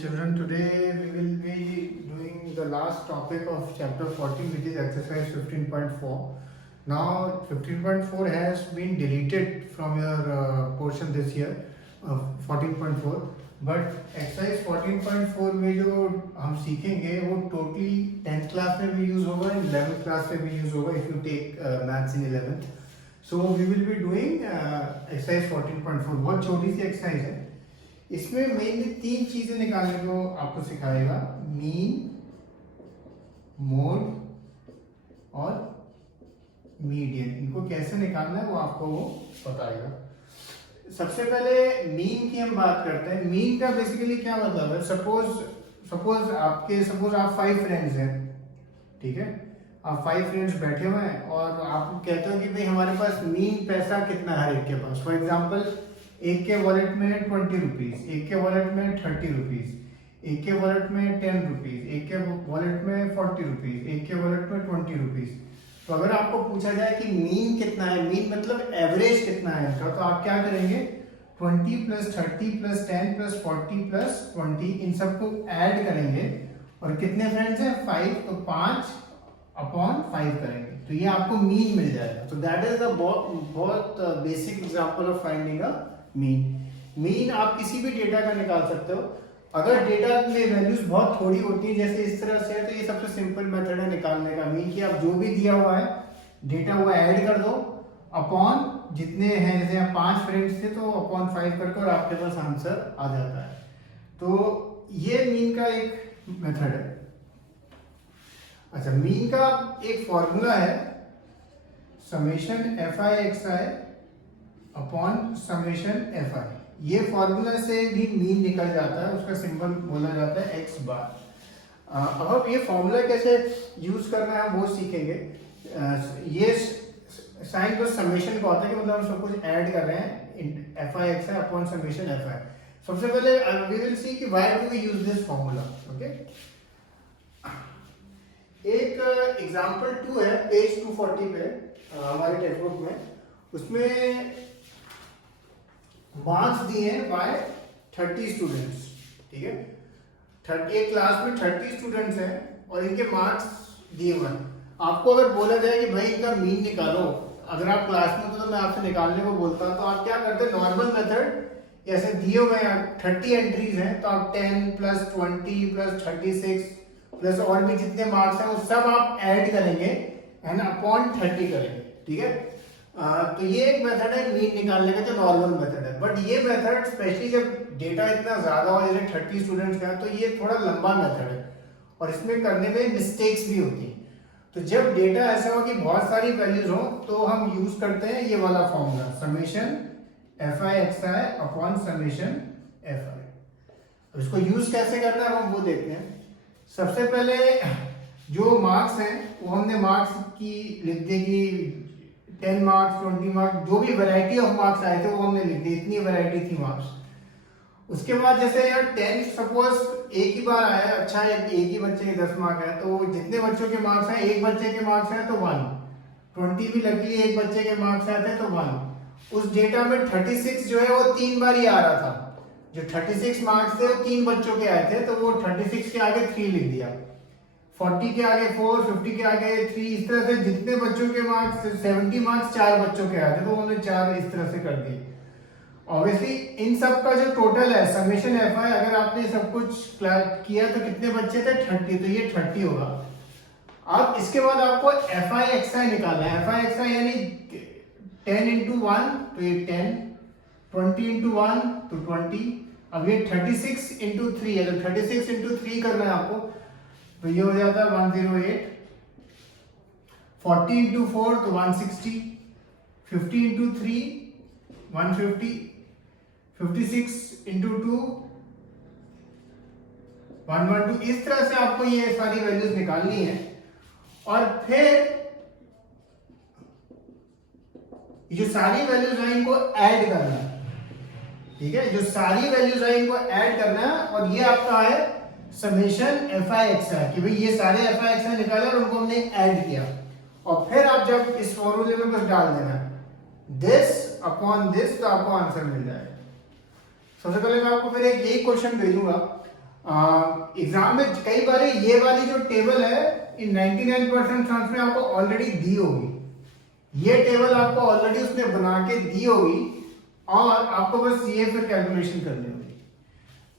children, today we will be doing the last topic of chapter 14, which is exercise 15.4. Now 15.4 has been deleted from your portion this year, 14.4, but exercise 14.4 में जो हम सीखेंगे वो totally 10th class में भी use होगा, 11th class में भी use होगा if you take maths in 11th. So we will be doing exercise 14.4. बहुत छोटी सी exercise है. इसमें मेनली तीन चीजें निकालने को आपको सिखाएगा, मीन, मोड और मीडियन. इनको कैसे निकालना है वो आपको वो बताएगा. सबसे पहले मीन की हम बात करते हैं. मीन का बेसिकली क्या मतलब है? सपोज आप 5 फ्रेंड्स हैं, ठीक है. आप 5 फ्रेंड्स बैठे हुए हैं और आप कहते हो कि भाई हमारे पास मीन पैसा कितना है एक के पास. फॉर एग्जाम्पल, एक के वॉलेट में 20 रुपीज, एक के वॉलेट में 30 रुपीज, एक के वॉलेट में 10 रुपीज, एक के वॉलेट में 40 रुपीज, एक के वॉलेट में 20 रुपीज. तो अगर आपको पूछा जाए कि मीन कितना है, मीन मतलब एवरेज कितना है इसका, तो आप क्या करेंगे? 20 प्लस 30 प्लस 10 प्लस 40 प्लस 20, इन सबको ऐड करेंगे. और कितने फ्रेंड्स हैं? 5. तो 5 अपॉन 5 करेंगे तो ये आपको मीन मिल जाएगा. तो दैट इज द बहुत basic example of finding a mean. Mean आप किसी भी डेटा का निकाल सकते हो. अगर डेटा में वैल्यूज बहुत थोड़ी होती है, जैसे इस तरह से है, तो ये सबसे सिंपल मेथड है निकालने का मीन, कि आप जो भी दिया हुआ है डेटा वो ऐड कर दो अपॉन जितने हैं. जैसे आप 5 फ्रेंड्स थे तो अपॉन 5 करके और आपके पास आंसर आ जाता है. तो ये मीन का एक मेथड है. अच्छा, मीन का एक फॉर्मूला है, summation fi upon summation fi. ये फॉर्मूला से भी मीन निकल जाता है, उसका सिंबल बोला जाता है x बार. अब ये फॉर्मूला कैसे यूज करना है वो सीखेंगे. ये साइन तो समेशन का होता है कि मतलब हम सब कुछ ऐड कर रहे हैं fi अपॉन समेशन fi. सबसे पहले वी विल सी कि why do we use this formula. Okay, एक एग्जांपल 2 है, पेज 240 पे हमारे टेक्स्ट बुक में. उसमें मार्क्स दिए हैं बाय 30 स्टूडेंट्स, ठीक है. एक क्लास में 30 स्टूडेंट्स हैं और इनके मार्क्स दिए हुए हैं. आपको अगर बोला जाए कि भाई इनका मीन निकालो, अगर आप क्लास में तो मैं आपसे निकालने को बोलता तो आप क्या करते? नॉर्मल मेथड, ऐसे दिए हुए हैं 30 एंट्रीज हैं तो आप 10 प्लस 20 प्लस 36 प्लस और भी जितने मार्क्स हैं वो सब आप ऐड करेंगे एंड अपॉन 30 करेंगे, ठीक है. तो ये एक मेथड है मीन निकालने का, जो नॉर्मल मेथड है. बट ये मेथड स्पेशली जब डेटा इतना ज्यादा हो, जैसे 30 स्टूडेंट्स का है, तो ये थोड़ा लंबा मेथड है और इसमें करने में मिस्टेक्स भी होती हैं. तो जब डेटा ऐसा हो कि बहुत सारी वैल्यूज हो तो हम यूज करते हैं ये वाला formula, summation fi upon summation fi. तो इसको यूज कैसे करना है हम वो देखते हैं. सबसे पहले जो मार्क्स हैं वो हमने मार्क्स की लिख दी कि 10 मार्क्स 20 मार्क्स, जो भी वैरायटी ऑफ मार्क्स आए थे वो हमने लिख दी. इतनी वैरायटी थी मार्क्स. उसके बाद जैसे यार 10 सपोज एक ही बार आया, अच्छा एक ही बच्चे के 10 मार्क्स है तो जितने बच्चों के मार्क्स हैं, एक बच्चे के मार्क्स हैं तो 1. 20 भी लगी, एक बच्चे के मार्क्स आते हैं तो 1. उस डेटा में 36 जो है वो 3 बार ही आ रहा था. जो 36 मार्क्स थे वो 3 बच्चों के आए थे तो वो 36 के आगे 3 लिख दिया, 40 के आगे 4, 50 के आगे 3. इस तरह से जितने बच्चों के मार्क्स, 70 मार्क्स 4 बच्चों के आए थे तो उन्होंने 4 इस तरह से कर दिए. ऑब्वियसली इन सब का जो टोटल है समेशन fi, अगर आपने सब कुछ किया तो कितने बच्चे थे? 30. तो ये 30 होगा. अब इसके बाद आपको fi निकालना है. fi यानी 10 इंटू 1 तो ये 10, 20 इंटू 1 तो 20. अब ये 36 इंटू 3 है तो 36 इंटू 3 करना है आपको, तो ये हो जाता है 108. 40 इंटू 4 तो 160. 50 इंटू 3 150. 56 इंटू 2 112. इस तरह से आपको ये सारी वैल्यूज निकालनी है. और फिर ये जो सारी वैल्यूज हैं इनको ऐड करना है, ठीक है. जो सारी वैल्यूज हैं इनको ऐड करना है और ये आपका है समेशन fi कि भाई ये सारे fi निकाले और उनको हमने ऐड किया. और फिर आप जब इस फॉर्मूले में बस डाल देना दिस अपॉन दिस तो आपको आंसर मिल जाएगा. सबसे पहले मैं आपको फिर एक यही क्वेश्चन भेजूंगा. एग्जाम में कई बार ये वाली जो टेबल है इन 99% चांस में आपको ऑलरेडी दी होगी, ये टेबल आपको ऑलरेडी उसने बना के दी होगी और आपको बस ये फिर कैलकुलेशन करनी होगी।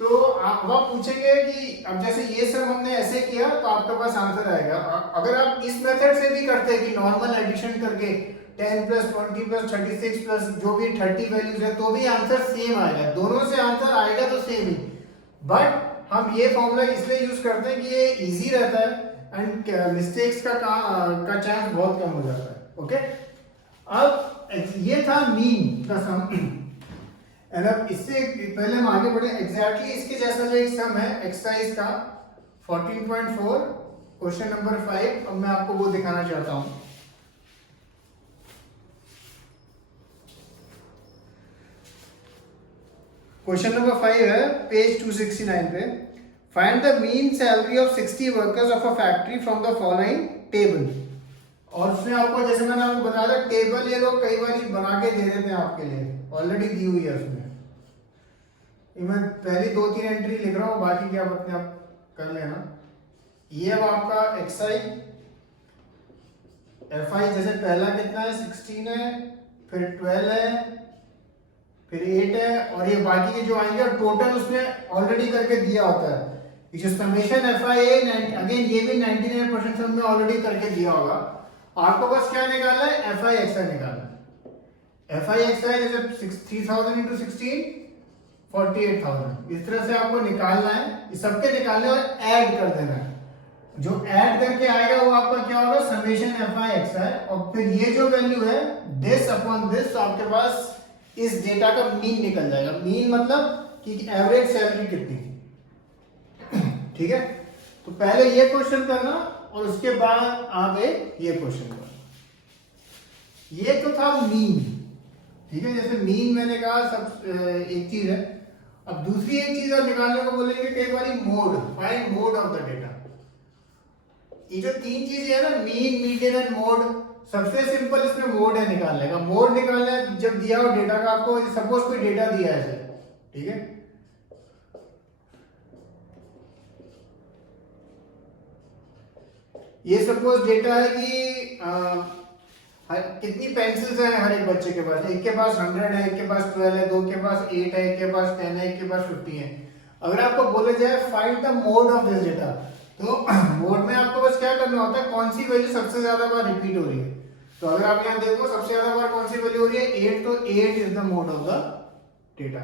तो अब आप पूछेंगे कि अब जैसे ये सब हमने ऐसे किया तो आपके पास आंसर आएगा। अगर आप इस मेथड से भी करते हैं कि नॉर्मल एडिशन करके 10 प्लस 20 प्लस 36 प्लस जो भी 30 वैल्यूज है तो भी आंसर सेम आएगा, दोनों से आंसर आएगा तो सेम ही। बट हम ये फॉर्मूला इसलिए यूज करते हैं कि ये इजी रहता है एंड मिस्टेक्स का चांस बहुत कम हो जाता है। ओके, अब ये था मीन का सम एंड अब इससे पहले हम आगे बढ़े एग्जैक्टली इसके जैसा जो एक सम है एक्सरसाइज का 14.4 क्वेश्चन नंबर 5, अब मैं आपको वो दिखाना चाहता हूं। क्वेश्चन नंबर 5 है पेज 269 पे। Find the mean salary of 60 workers of a factory from the following table. और उसमें आपको जैसे मैंने आपको बताया टेबल ये लोग कई बार बना के दे देते हैं आपके लिए, ऑलरेडी दी हुई है उसमें। मैं पहली 2-3 एंट्री लिख रहा हूं, बाकी क्या आप अपने आप कर लेना। ये अब आपका एक्सआई एफआई जैसे पहला कितना है 16 है, फिर 12 है, फिर 8 है और ये बाकी के जो आएंगे टोटल उसने ऑलरेडी करके दिया होता है। जो समेशन एफआई अगेन ये भी 99% सब में ऑलरेडी करके दिया होगा। आपको बस क्या निकालना है, एफआई एक्सआई निकालना है। एफआई एक्सआई जैसे 3000 इंटू 16 48,000, इस तरह से आपको निकालना है। ये सबके निकालने और ऐड कर देना है, जो ऐड करके आएगा वो आपका क्या होगा समेशन एफआई एक्सआई और फिर ये जो वैल्यू है दिस अपॉन दिस, तो आपके पास इस डेटा का मीन निकल जाएगा। मीन मतलब कि एवरेज सैलरी कितनी थी। ठीक है, तो पहले ये क्वेश्चन करना और उसके बाद आप ये क्वेश्चन करना। ये तो था मीन, ठीक है, जैसे मीन मैंने कहा सब एक चीज है। अब दूसरी एक चीज और निकालने को बोलेंगे कई बार mode, find mode of the data. ये जो 3 चीजें है ना मीन, मीडियन एंड मोड, सबसे सिंपल इसमें मोड है निकालने का। मोड निकालना है जब दिया हो डेटा का, आपको सपोज कोई डेटा दिया है, ठीक है, ये सपोज डेटा है कि कितनी पेंसिल्स हैं हर एक बच्चे के पास। एक के पास 100 है, एक के पास 12 है, दो के पास 8 है, एक के पास 10 है, एक के पास 50 है। अगर आपको बोला जाए find the mode of this data, तो मोड में आपको बस क्या करना होता है, कौन सी वैल्यू सबसे ज्यादा बार रिपीट हो रही है। तो अगर आप यहाँ देखो सबसे ज्यादा बार कौन सी वैल्यू हो रही है 8, तो 8 is the mode of the data.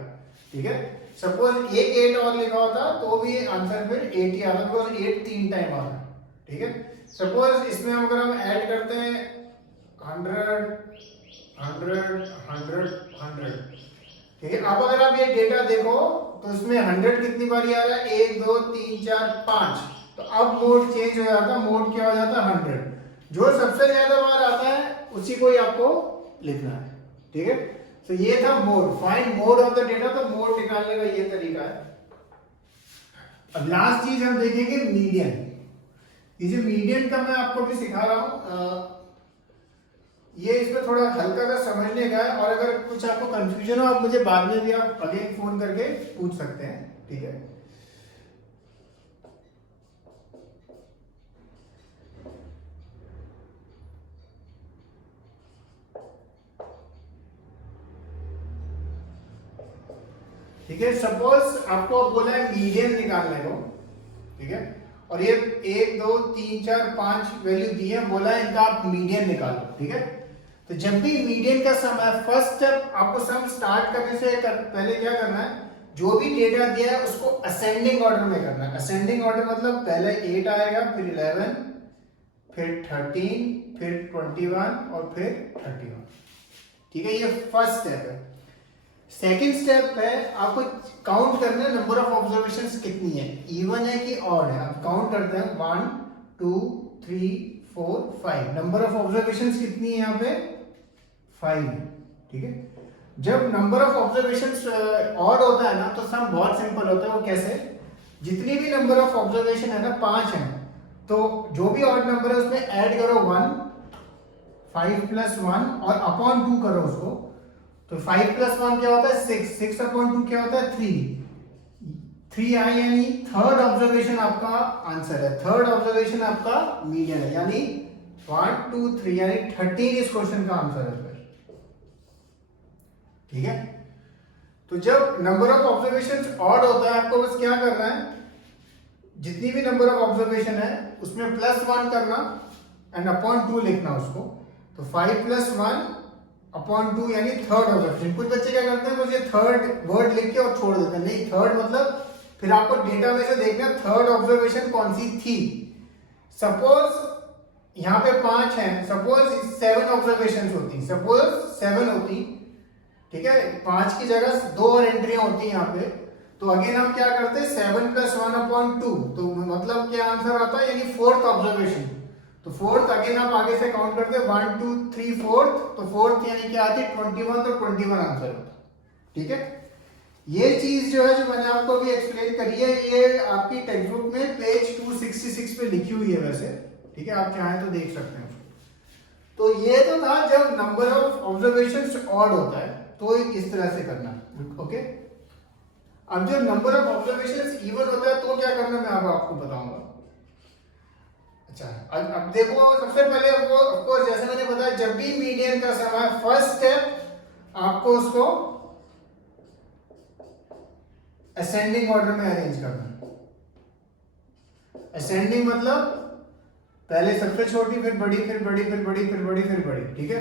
ठीक है, सपोज एक 8 और लिखा होता तो भी आंसर फिर 8 ही आता, बिकॉज 8 3 टाइम आ रहा है। ठीक है, सपोज इसमें अगर हम ऐड करते हैं 100 100 100 100, ठीक है। अब अगर आप ये डेटा देखो तो इसमें 100 कितनी बारी आ रहा है, 1 2 3 4 5, तो अब मोड चेंज हो जाता है। मोड क्या हो जाता है 100, जो सबसे ज्यादा बार आता है उसी को ही आपको लिखना है। ठीक है, तो ये था mode, find mode of the data. तो मोड निकालने का ये तरीका है। अब लास्ट चीज हम देखेंगे मीडियन। ये जो मीडियन का मैं आपको भी सिखा रहा हूं, ये इसमें थोड़ा हल्का सा समझने का है, और अगर कुछ आपको कंफ्यूजन हो आप मुझे बाद में भी आप अगेन फोन करके पूछ सकते हैं। ठीक है, ठीक है, सपोज आपको बोला है मीडियन निकालने को, ठीक है, और ये 1 2 3 4 5 वैल्यू दी है, बोला है इनका आप मीडियन निकालो। ठीक है, तो जब भी मीडियन का सम है, फर्स्ट स्टेप आपको सम स्टार्ट करने से पहले क्या करना है, जो भी डेटा दिया है उसको असेंडिंग ऑर्डर में करना है। असेंडिंग ऑर्डर मतलब पहले 8 आएगा, फिर 11, फिर 13, फिर 21 और फिर 31। ठीक है, ये फर्स्ट स्टेप है। सेकेंड स्टेप है आपको काउंट करना है नंबर ऑफ ऑब्जर्वेशंस कितनी है, इवन है कि ऑड है। आप काउंट करते हैं 1 2 3 4 5, नंबर ऑफ ऑब्जर्वेशंस कितनी है यहाँ पे 5। ठीक है, जब नंबर ऑफ ऑब्जर्वेशंस ऑड होता है ना तो सम बहुत सिंपल होता है। वो कैसे, जितनी भी नंबर ऑफ ऑब्जर्वेशन है ना 5 है, तो जो भी ऑड नंबर है उसमें ऐड करो 1, 5 प्लस 1 और अपॉन 2 करो उसको। तो 5 प्लस 1 क्या होता है 6, 6 अपॉन 2 क्या होता है 3, 3i यानी थर्ड ऑब्जर्वेशन आपका आंसर है, थर्ड ऑब्जर्वेशन आपका मीडियन है, यानी 1 2 3 यानी 13 इस क्वेश्चन का आंसर है फिर। ठीक है, तो जब नंबर ऑफ ऑब्जर्वेशंस ऑड होता है आपको बस क्या करना है, जितनी भी नंबर ऑफ ऑब्जर्वेशन है उसमें +1 करना एंड अपॉन 2 लिखना उसको। तो 5 + 1 अपॉन 2 यानी थर्ड ऑब्जर्वेशन। कुछ बच्चे क्या करते हैं मुझे थर्ड वर्ड लिख के और छोड़ देते हैं, नहीं थर्ड मतलब फिर आपको डेटा में से देखना थर्ड ऑब्जर्वेशन कौन सी थी। सपोज यहाँ पे 5 है, सपोज 7 ऑब्जर्वेशन होती, सपोज 7 होती, ठीक है, 5 की जगह 2 और एंट्रियां होती है यहाँ पे, तो अगेन हम क्या करते हैं 7 + 1 अपॉन 2, तो मतलब क्या आंसर आता है, यानी फोर्थ ऑब्जर्वेशन। तो फोर्थ अगेन आप आगे से काउंट करते हैं 1 2 3 फोर्थ, तो फोर्थ यानी क्या आती है 21, तो 21 आंसर होता है। ठीक है, ये चीज जो है जो मैंने आपको अभी एक्सप्लेन करी है ये आपकी टेक्स्ट बुक में पेज 266 पे लिखी हुई है वैसे, ठीक है, आप चाहें तो देख सकते हैं उसको। तो ये तो था जब नंबर ऑफ ऑब्जर्वेशंस ऑड होता है तो इस तरह से करना, ओके। अब जब नंबर ऑफ ऑब्जर्वेशंस इवन होता है तो क्या करना मैं अब आपको बताऊंगा। अच्छा, अब देखो सबसे पहले ऑफ कोर्स जैसे मैंने बताया जब भी मीडियन का सम है फर्स्ट स्टेप आपको उसको असेंडिंग ऑर्डर में अरेंज करना। असेंडिंग मतलब पहले सबसे छोटी फिर बड़ी फिर बड़ी फिर बड़ी फिर बड़ी फिर बड़ी, ठीक है।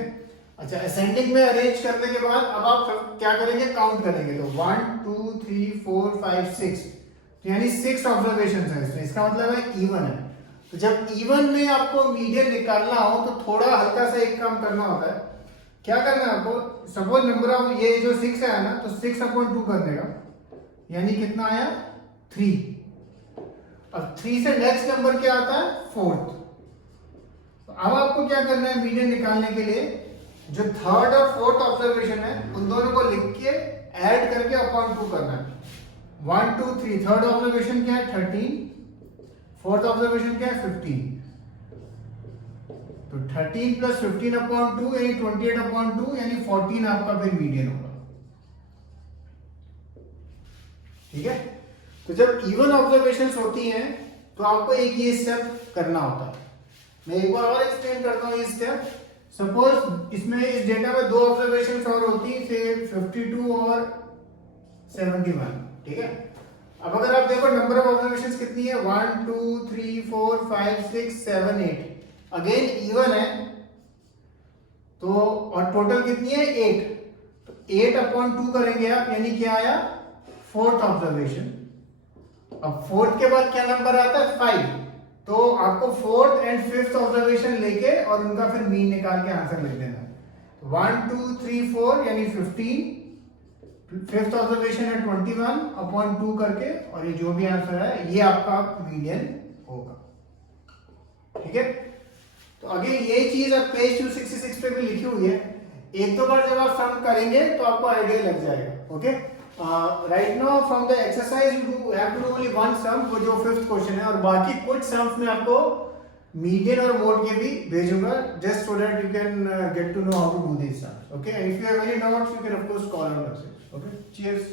अच्छा, असेंडिंग में अरेंज करने के बाद अब आप क्या करेंगे, काउंट करेंगे, तो 1 2 3 4 5 6, तो यानी 6 ऑब्जर्वेशन है इसमें, इसका मतलब है इवन है। तो जब इवन में आपको मीडियन निकालना हो तो थोड़ा हल्का सा एक काम करना होता है। क्या करना है आपको, सपोज नंबर ऑफ ये जो 6 है ना, तो 6 अपॉन 2 करने का, यानी कितना आया 3। अब 3 से नेक्स्ट नंबर क्या आता है, फोर्थ। तो अब आपको क्या करना है मीडियन निकालने के लिए, जो थर्ड और फोर्थ ऑब्जर्वेशन है उन दोनों को लिख के ऐड करके अपॉन 2 करना है। 1 2 3 थर्ड ऑब्जर्वेशन क्या है 13, फोर्थ ऑब्जर्वेशन क्या है 15, तो 13 + 15 अपॉन 2 यानी 28 अपॉन 2 यानी 14 आपका फिर मीडियन होगा। ठीक है, तो जब इवन ऑब्जर्वेशंस होती हैं तो आपको एक ये स्टेप करना होता है। मैं एक बार और एक्सप्लेन करता हूँ ये स्टेप। सपोज इसमें इस डेटा में 2 ऑब्जर्वेशंस और होती है, से 52 और 71, ठीक है। अब अगर आप देखो नंबर ऑफ ऑब्जर्वेशंस कितनी है, 1 2 3 4 5 6 7 8, अगेन इवन है, तो और टोटल कितनी है 8, तो 8 अपॉन 2 करेंगे आप, यानी क्या आया फोर्थ ऑब्जर्वेशन। अब फोर्थ के बाद क्या नंबर आता है 5, तो आपको फोर्थ एंड फिफ्थ ऑब्जर्वेशन लेके और उनका फिर मीन निकाल के आंसर लिख देना। 1 2 3 4 यानी 15, फिफ्थ ऑब्जर्वेशन है 21 अपॉन 2 करके, और ये जो भी आंसर है ये आपका मीडियन होगा। ठीक है, तो अगेन ये चीज अब पेज 266 पे भी लिखी हुई है, एक दो बार जब आप सम करेंगे तो आपको आइडिया लग जाएगा। Okay, right now from the exercise you have to do only one sum, वो जो फिफ्थ क्वेश्चन है, और बाकी कुछ सम्स में आपको मीडियन और मोड के भी भेजूंगा, just so that you can get to know how to do this sums. Okay, and if you have any doubts you can of course call on message. Okay, cheers.